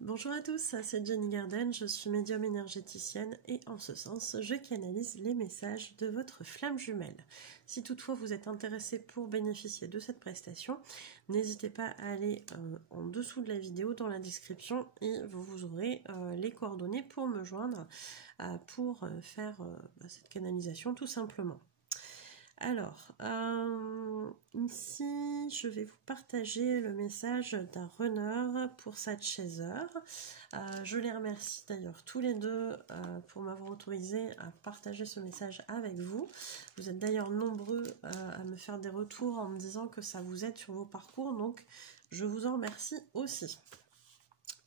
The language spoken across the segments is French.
Bonjour à tous, c'est Jenny Garden, je suis médium énergéticienne et en ce sens, je canalise les messages de votre flamme jumelle. Si toutefois vous êtes intéressé pour bénéficier de cette prestation, n'hésitez pas à aller en dessous de la vidéo dans la description et vous aurez les coordonnées pour me joindre pour faire cette canalisation tout simplement. Alors, ici, je vais vous partager le message d'un runner pour Satchaser. Je les remercie d'ailleurs tous les deux pour m'avoir autorisé à partager ce message avec vous. Vous êtes d'ailleurs nombreux à me faire des retours en me disant que ça vous aide sur vos parcours, donc je vous en remercie aussi.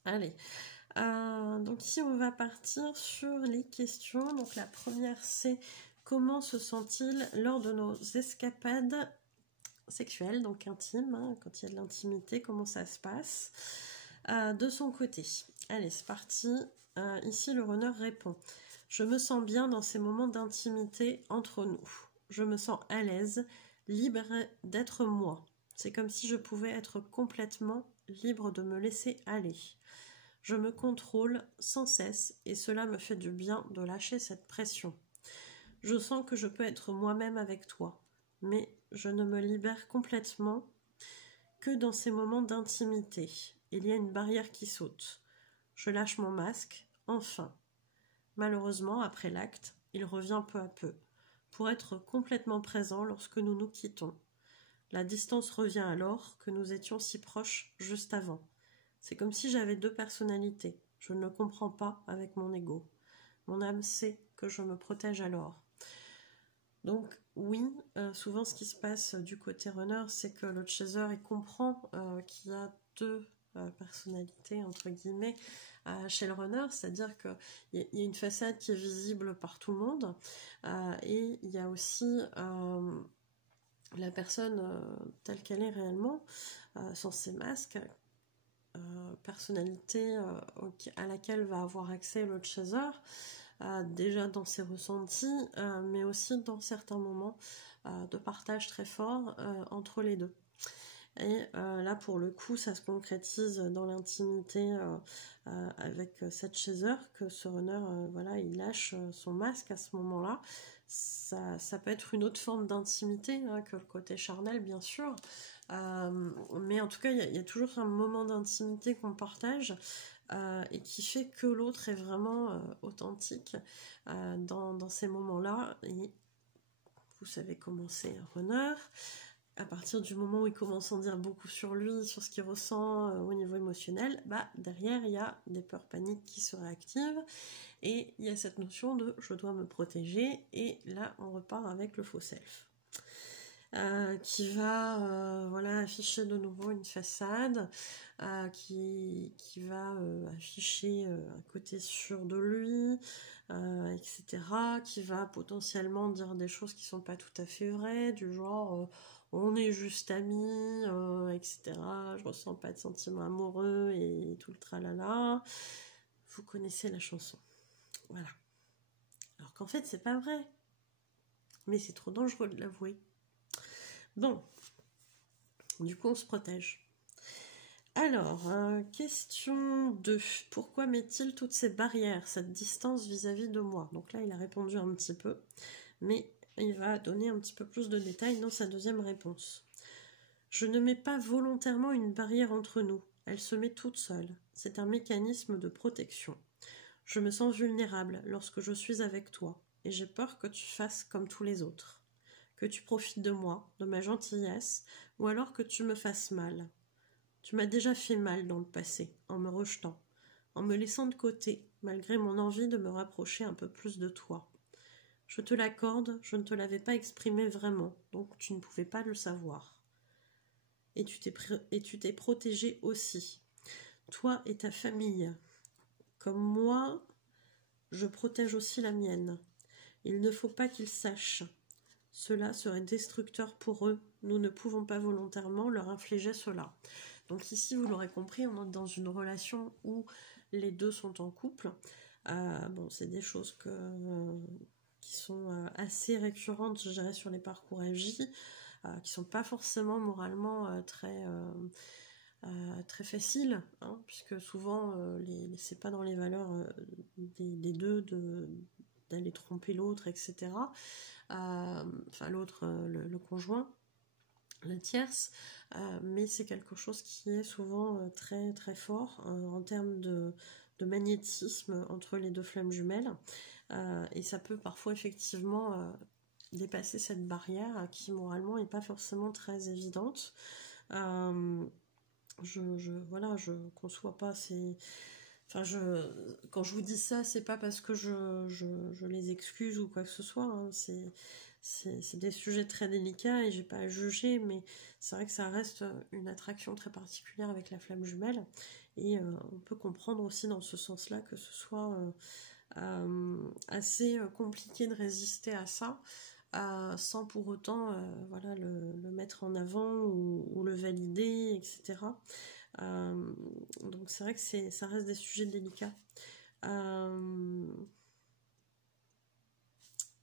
Allez, donc ici on va partir sur les questions. Donc la première c'est: comment se sent-il lors de nos escapades sexuelles, donc intimes, hein, quand il y a de l'intimité, comment ça se passe de son côté? Allez, c'est parti. Ici, le runner répond: je me sens bien dans ces moments d'intimité entre nous. Je me sens à l'aise, libre d'être moi. C'est comme si je pouvais être complètement libre de me laisser aller. Je me contrôle sans cesse et cela me fait du bien de lâcher cette pression. Je sens que je peux être moi-même avec toi, mais je ne me libère complètement que dans ces moments d'intimité. Il y a une barrière qui saute. Je lâche mon masque, enfin. Malheureusement, après l'acte, il revient peu à peu, pour être complètement présent lorsque nous nous quittons. La distance revient alors que nous étions si proches juste avant. C'est comme si j'avais deux personnalités. Je ne le comprends pas avec mon ego. Mon âme sait que je me protège alors. Donc oui, souvent ce qui se passe du côté runner, c'est que le chaser il comprend qu'il y a deux personnalités entre guillemets chez le runner, c'est-à-dire qu'il y a une façade qui est visible par tout le monde et il y a aussi la personne telle qu'elle est réellement, sans ses masques, personnalité à laquelle va avoir accès le chaser. Déjà dans ses ressentis, mais aussi dans certains moments de partage très fort entre les deux. Et là, pour le coup, ça se concrétise dans l'intimité avec cette chaser, que ce runner, voilà, il lâche son masque à ce moment-là. Ça peut être une autre forme d'intimité hein, que le côté charnel, bien sûr. Mais en tout cas, il y a toujours un moment d'intimité qu'on partage et qui fait que l'autre est vraiment authentique dans ces moments-là. Et vous savez comment c'est un runner. À partir du moment où il commence à en dire beaucoup sur lui, sur ce qu'il ressent au niveau émotionnel, bah derrière il y a des peurs paniques qui se réactivent et il y a cette notion de je dois me protéger, et là on repart avec le faux self. Qui va voilà, afficher de nouveau une façade, qui va afficher un côté sûr de lui, etc., qui va potentiellement dire des choses qui sont pas tout à fait vraies, du genre on est juste amis, etc., je ressens pas de sentiments amoureux et tout le tralala. Vous connaissez la chanson, voilà. Alors qu'en fait c'est pas vrai, mais c'est trop dangereux de l'avouer. Bon, du coup on se protège. Alors, question 2. Pourquoi met-il toutes ces barrières, cette distance vis-à-vis de moi? Donc là, il a répondu un petit peu, mais il va donner un petit peu plus de détails dans sa deuxième réponse. Je ne mets pas volontairement une barrière entre nous. Elle se met toute seule. C'est un mécanisme de protection. Je me sens vulnérable lorsque je suis avec toi, et j'ai peur que tu fasses comme tous les autres. Que tu profites de moi, de ma gentillesse, ou alors que tu me fasses mal. Tu m'as déjà fait mal dans le passé, en me rejetant, en me laissant de côté, malgré mon envie de me rapprocher un peu plus de toi. Je te l'accorde, je ne te l'avais pas exprimé vraiment, donc tu ne pouvais pas le savoir. Et tu t'es protégé aussi, toi et ta famille. Comme moi, je protège aussi la mienne. Il ne faut pas qu'ils sachent. Cela serait destructeur pour eux. Nous ne pouvons pas volontairement leur infliger cela. Donc ici, vous l'aurez compris, on est dans une relation où les deux sont en couple. Bon, c'est des choses qui sont assez récurrentes, je dirais, sur les parcours FJ, qui sont pas forcément moralement très très facile, hein, puisque souvent c'est pas dans les valeurs des deux d'aller tromper l'autre, etc. Enfin l'autre, le conjoint, la tierce, mais c'est quelque chose qui est souvent très très fort en termes de magnétisme entre les deux flammes jumelles, et ça peut parfois effectivement dépasser cette barrière qui moralement n'est pas forcément très évidente. Voilà, je conçois pas ces... Enfin, quand je vous dis ça, c'est pas parce que je les excuse ou quoi que ce soit, hein. C'est des sujets très délicats et j'ai pas à juger, mais c'est vrai que ça reste une attraction très particulière avec la flamme jumelle, et on peut comprendre aussi dans ce sens-là que ce soit assez compliqué de résister à ça, sans pour autant voilà, le mettre en avant ou le valider, etc. Donc c'est vrai que ça reste des sujets délicats.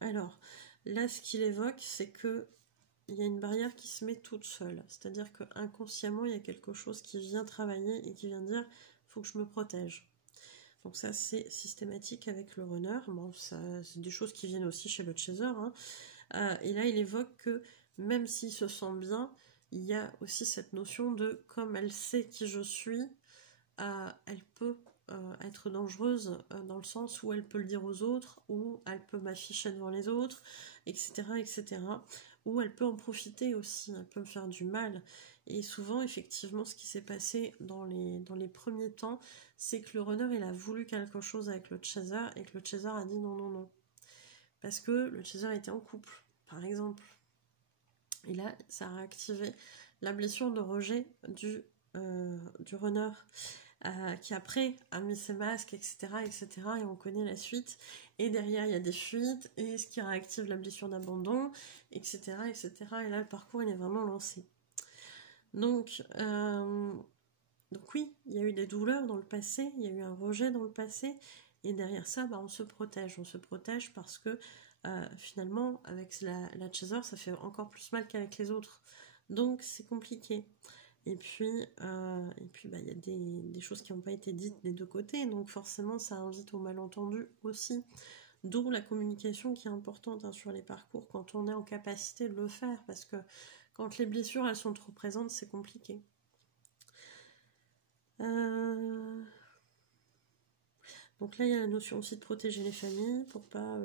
Alors, là, ce qu'il évoque, c'est que il y a une barrière qui se met toute seule. C'est-à-dire que inconsciemment, il y a quelque chose qui vient travailler et qui vient dire « faut que je me protège ». Donc ça, c'est systématique avec le runner. Bon, c'est des choses qui viennent aussi chez le chaser, hein. Et là, il évoque que même s'il se sent bien, il y a aussi cette notion de comme elle sait qui je suis, elle peut être dangereuse dans le sens où elle peut le dire aux autres, ou elle peut m'afficher devant les autres, etc., etc. Ou elle peut en profiter aussi, elle peut me faire du mal. Et souvent, effectivement, ce qui s'est passé dans les premiers temps, c'est que le runner, il a voulu quelque chose avec le chaser, et que le chaser a dit non, non, non. Parce que le chaser était en couple, par exemple. Et là, ça a réactivé la blessure de rejet du runner, qui après a mis ses masques, etc., etc., et on connaît la suite. Et derrière, il y a des fuites, et ce qui réactive la blessure d'abandon, etc., etc. Et là, le parcours, il est vraiment lancé. Donc oui, il y a eu des douleurs dans le passé, il y a eu un rejet dans le passé, et derrière ça, on se protège. On se protège parce que finalement, avec la chaser, ça fait encore plus mal qu'avec les autres. Donc c'est compliqué. Et puis, il y a des choses qui n'ont pas été dites des deux côtés, donc forcément, ça invite au malentendu aussi. D'où la communication qui est importante, hein, sur les parcours quand on est en capacité de le faire, parce que quand les blessures, elles sont trop présentes, c'est compliqué. Donc là, il y a la notion aussi de protéger les familles pour pas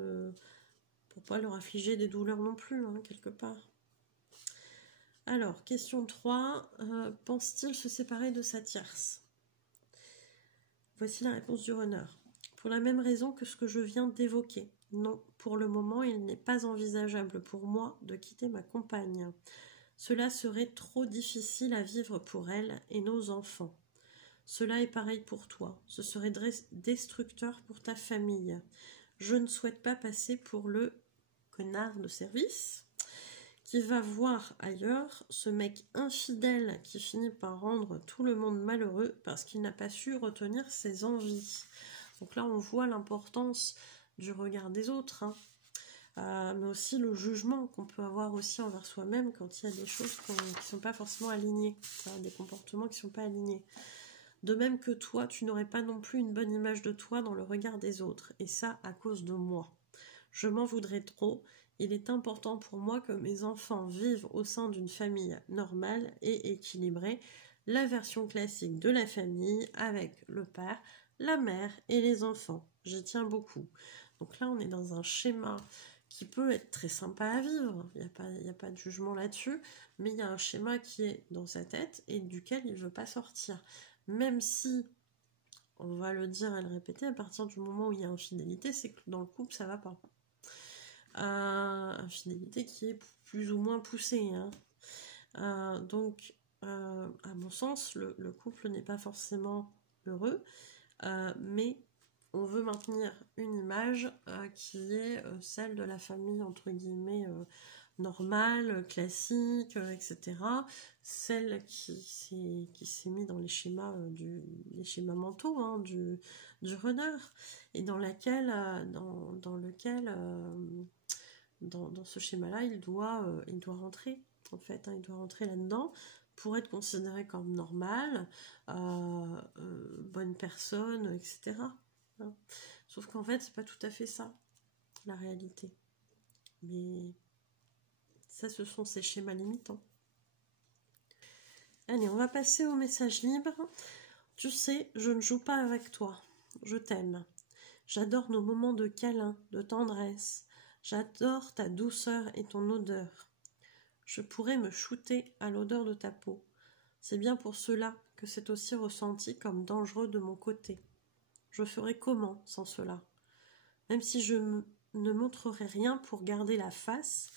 leur affliger des douleurs non plus, hein, quelque part. Alors, question 3. Pense-t-il se séparer de sa tierce? Voici la réponse du runner. Pour la même raison que ce que je viens d'évoquer. Non, pour le moment, il n'est pas envisageable pour moi de quitter ma compagne. Cela serait trop difficile à vivre pour elle et nos enfants. Cela est pareil pour toi. Ce serait destructeur pour ta famille. Je ne souhaite pas passer pour le connard de service qui va voir ailleurs ce mec infidèle qui finit par rendre tout le monde malheureux parce qu'il n'a pas su retenir ses envies. Donc là, on voit l'importance du regard des autres, hein. Mais aussi le jugement qu'on peut avoir aussi envers soi-même quand il y a des choses qui ne sont pas forcément alignées, des comportements qui ne sont pas alignés. De même que toi, tu n'aurais pas non plus une bonne image de toi dans le regard des autres, et ça à cause de moi. Je m'en voudrais trop. Il est important pour moi que mes enfants vivent au sein d'une famille normale et équilibrée, la version classique de la famille avec le père, la mère et les enfants. J'y tiens beaucoup. Donc là, on est dans un schéma qui peut être très sympa à vivre, il n'y a pas de jugement là-dessus, mais il y a un schéma qui est dans sa tête et duquel il ne veut pas sortir. Même si, on va le dire et le répéter, à partir du moment où il y a infidélité, c'est que dans le couple, ça va pas. Infidélité qui est plus ou moins poussée, hein. Donc, à mon sens, le couple n'est pas forcément heureux, mais on veut maintenir une image qui est celle de la famille, entre guillemets, normale, classique, etc. Celle qui s'est mise dans les schémas, les schémas mentaux, hein, du runner, et dans lequel, dans ce schéma-là, il doit rentrer, en fait, hein, il doit rentrer là-dedans pour être considéré comme normal, bonne personne, etc. Hein. Sauf qu'en fait, c'est pas tout à fait ça, la réalité. Mais ça, ce sont ces schémas limitants. Allez, on va passer au message libre. Tu sais, je ne joue pas avec toi. Je t'aime. J'adore nos moments de câlin, de tendresse. J'adore ta douceur et ton odeur. Je pourrais me shooter à l'odeur de ta peau. C'est bien pour cela que c'est aussi ressenti comme dangereux de mon côté. Je ferais comment sans cela? Même si je ne montrerai rien pour garder la face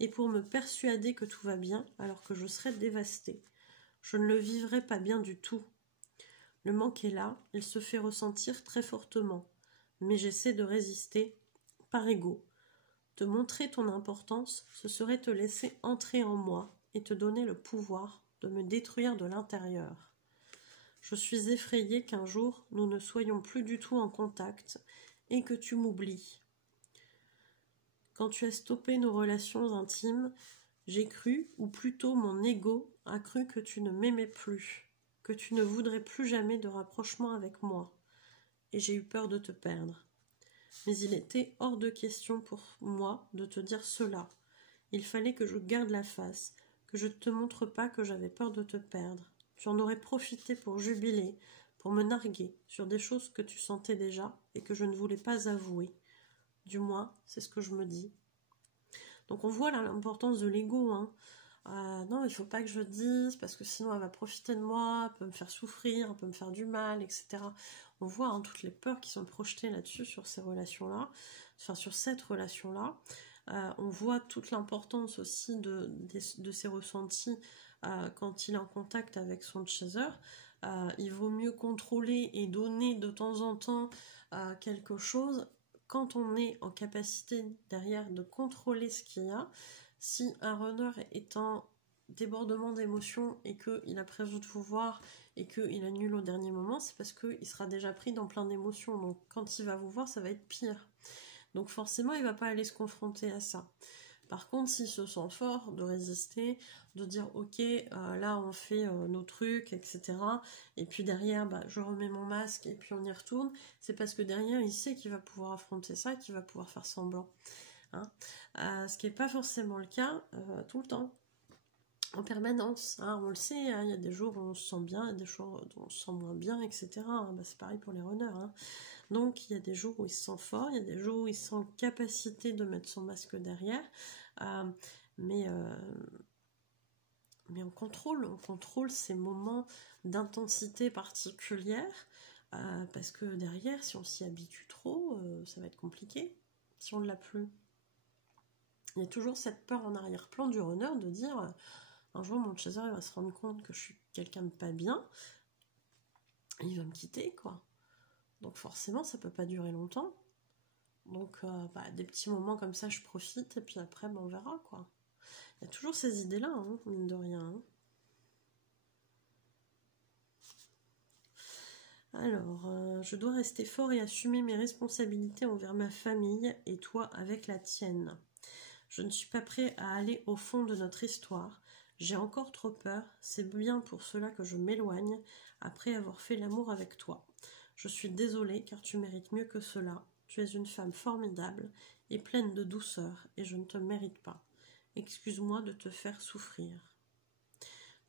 et pour me persuader que tout va bien alors que je serais dévastée. Je ne le vivrai pas bien du tout. Le manque est là, il se fait ressentir très fortement, mais j'essaie de résister, par ego. Te montrer ton importance, ce serait te laisser entrer en moi et te donner le pouvoir de me détruire de l'intérieur. Je suis effrayée qu'un jour nous ne soyons plus du tout en contact et que tu m'oublies. Quand tu as stoppé nos relations intimes, j'ai cru, ou plutôt mon ego a cru que tu ne m'aimais plus, que tu ne voudrais plus jamais de rapprochement avec moi, et j'ai eu peur de te perdre. Mais il était hors de question pour moi de te dire cela. Il fallait que je garde la face, que je ne te montre pas que j'avais peur de te perdre. Tu en aurais profité pour jubiler, pour me narguer sur des choses que tu sentais déjà et que je ne voulais pas avouer. Du moins, c'est ce que je me dis. Donc on voit là l'importance de l'ego, hein. Non, il faut pas que je dise, parce que sinon elle va profiter de moi, elle peut me faire souffrir, elle peut me faire du mal, etc. On voit hein, toutes les peurs qui sont projetées là-dessus, sur ces relations-là, enfin sur cette relation-là. On voit toute l'importance aussi de ses ressentis quand il est en contact avec son chaser. Il vaut mieux contrôler et donner de temps en temps quelque chose quand on est en capacité derrière de contrôler ce qu'il y a. Si un runner est en débordement d'émotions et qu'il a prévu de vous voir et qu'il annule au dernier moment, c'est parce qu'il sera déjà pris dans plein d'émotions. Donc quand il va vous voir, ça va être pire. Donc forcément, il ne va pas aller se confronter à ça. Par contre, s'il se sent fort de résister, de dire ok, là on fait nos trucs, etc. Et puis derrière, je remets mon masque et puis on y retourne, c'est parce que derrière, il sait qu'il va pouvoir affronter ça, qu'il va pouvoir faire semblant. Hein. Ce qui n'est pas forcément le cas tout le temps, en permanence. Hein. On le sait, hein, il y a des jours où on se sent bien, il y a des jours où on se sent moins bien, etc. Hein. C'est pareil pour les runners. Hein. Donc il y a des jours où il se sent fort, il y a des jours où il se sent en capacité de mettre son masque derrière, mais on contrôle ces moments d'intensité particulière, parce que derrière, si on s'y habitue trop, ça va être compliqué, si on ne l'a plus. Il y a toujours cette peur en arrière-plan du runner de dire, un jour mon chaser il va se rendre compte que je suis quelqu'un de pas bien, et il va me quitter, quoi. Donc forcément, ça peut pas durer longtemps. Donc des petits moments comme ça, je profite, et puis après, on verra, quoi. Il y a toujours ces idées-là, hein, mine de rien. Hein. Alors, je dois rester fort et assumer mes responsabilités envers ma famille et toi avec la tienne. Je ne suis pas prêt à aller au fond de notre histoire. J'ai encore trop peur, c'est bien pour cela que je m'éloigne après avoir fait l'amour avec toi. Je suis désolée car tu mérites mieux que cela. Tu es une femme formidable et pleine de douceur et je ne te mérite pas. Excuse-moi de te faire souffrir.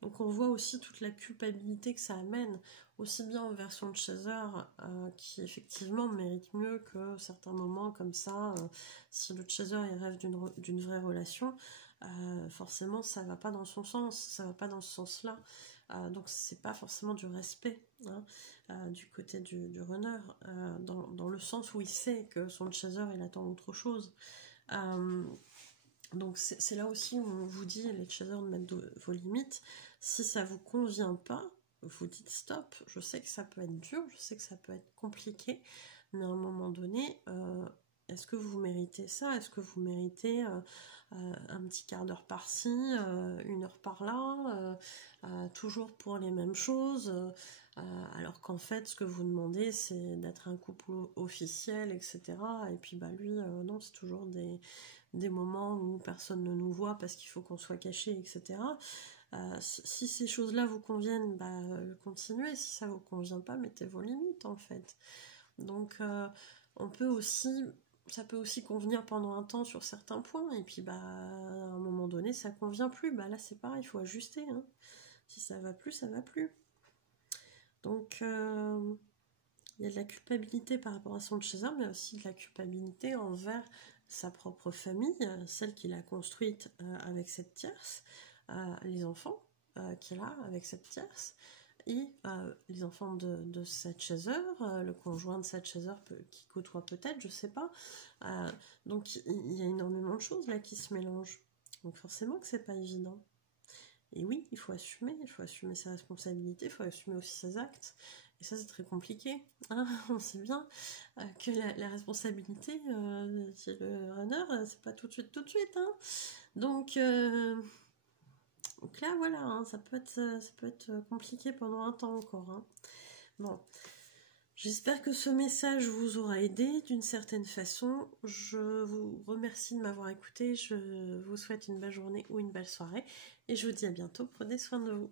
Donc on voit aussi toute la culpabilité que ça amène, aussi bien envers son chaser qui effectivement mérite mieux que certains moments comme ça. Si le chaser il rêve d'une vraie relation, forcément ça va pas dans son sens, ça va pas dans ce sens-là. Donc c'est pas forcément du respect du côté du runner, dans le sens où il sait que son chaser il attend autre chose. Donc c'est là aussi où on vous dit, les chasers, de mettre vos limites. Si ça vous convient pas, vous dites stop. Je sais que ça peut être dur, je sais que ça peut être compliqué, mais à un moment donné, est-ce que vous méritez ça? Est-ce que vous méritez un petit quart d'heure par-ci, 1 heure par-là, toujours pour les mêmes choses, alors qu'en fait, ce que vous demandez, c'est d'être un couple officiel, etc. Et puis lui, non, c'est toujours des moments où personne ne nous voit parce qu'il faut qu'on soit caché, etc. Si ces choses-là vous conviennent, bah, continuez. Si ça vous convient pas, mettez vos limites, en fait. Donc, ça peut aussi convenir pendant un temps sur certains points, et puis, bah, à un moment donné, ça convient plus. Bah, là, c'est pareil, il faut ajuster, hein. Si ça va plus, ça va plus. Donc, il y a de la culpabilité par rapport à son chaser, mais aussi de la culpabilité envers sa propre famille, celle qu'il a construite avec cette tierce, les enfants qu'il a avec cette tierce, et les enfants de cette chaser, le conjoint de cette chaser qui côtoie peut-être, je sais pas. Donc il y a énormément de choses là qui se mélangent. Donc forcément que c'est pas évident. Et oui, il faut assumer ses responsabilités, il faut assumer aussi ses actes. Et ça, c'est très compliqué. Hein. On sait bien que la responsabilité, c'est le runner, c'est pas tout de suite. Hein. Donc là, voilà, hein, ça peut être compliqué pendant un temps encore. Hein. Bon. J'espère que ce message vous aura aidé d'une certaine façon. Je vous remercie de m'avoir écouté. Je vous souhaite une belle journée ou une belle soirée. Et je vous dis à bientôt. Prenez soin de vous.